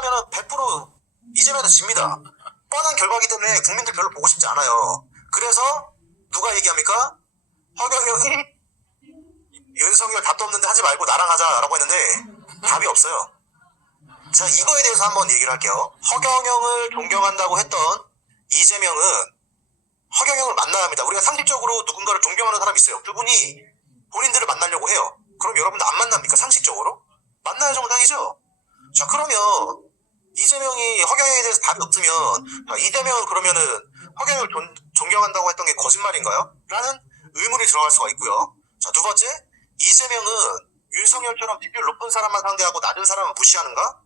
하면은 100% 이재명한테 집니다. 뻔한 결과이기 때문에 국민들 별로 보고 싶지 않아요. 그래서 누가 얘기합니까? 허경영이 윤석열 답도 없는데 하지 말고 나랑 하자라고 했는데 답이 없어요. 자, 이거에 대해서 한번 얘기를 할게요. 허경영을 존경한다고 했던 이재명은 허경영을 만나야 합니다. 우리가 상식적으로 누군가를 존경하는 사람이 있어요. 그분이 본인들을 만나려고 해요. 그럼 여러분들 안 만납니까? 상식적으로? 만나야 정상이죠? 자, 그러면 이재명이 허경영에 대해서 답이 없으면 자, 이재명은 그러면은 허경영을 존, 존경한다고 했던 게 거짓말인가요? 라는 의문이 들어갈 수가 있고요. 자, 두 번째, 이재명은 윤석열처럼 뒷별 높은 사람만 상대하고 낮은 사람은 무시하는가?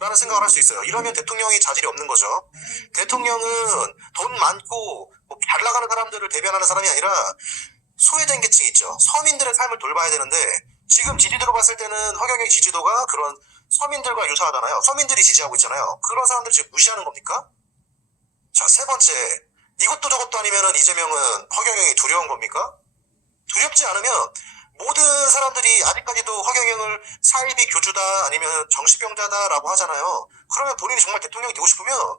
라는 생각을 할 수 있어요. 이러면 대통령이 자질이 없는 거죠. 대통령은 돈 많고 뭐 잘 나가는 사람들을 대변하는 사람이 아니라 소외된 계층이 있죠. 서민들의 삶을 돌봐야 되는데 지금 지지도로 봤을 때는 허경영 지지도가 그런 서민들과 유사하잖아요. 서민들이 지지하고 있잖아요. 그런 사람들 지금 무시하는 겁니까? 자, 세 번째. 이것도 저것도 아니면은 이재명은 허경영이 두려운 겁니까? 두렵지 않으면 모든 사람들이 아직까지도 허경영을 사이비 교주다 아니면 정신병자다라고 하잖아요. 그러면 본인이 정말 대통령이 되고 싶으면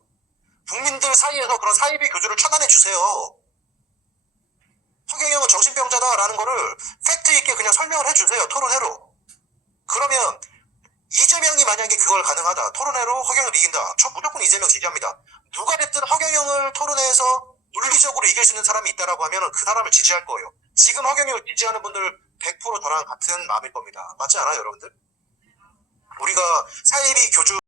국민들 사이에서 그런 사이비 교주를 차단해 주세요. 허경영은 정신병자다라는 거를 팩트 있게 그냥 설명을 해주세요. 토론회로. 그러면 이재명이 만약에 그걸 가능하다. 토론회로 허경영을 이긴다. 저 무조건 이재명 지지합니다. 누가 됐든 허경영을 토론회에서 논리적으로 이길 수 있는 사람이 있다라고 하면 그 사람을 지지할 거예요. 지금 허경영을 지지하는 분들 100% 저랑 같은 마음일 겁니다. 맞지 않아요, 여러분들? 우리가 사이비 교주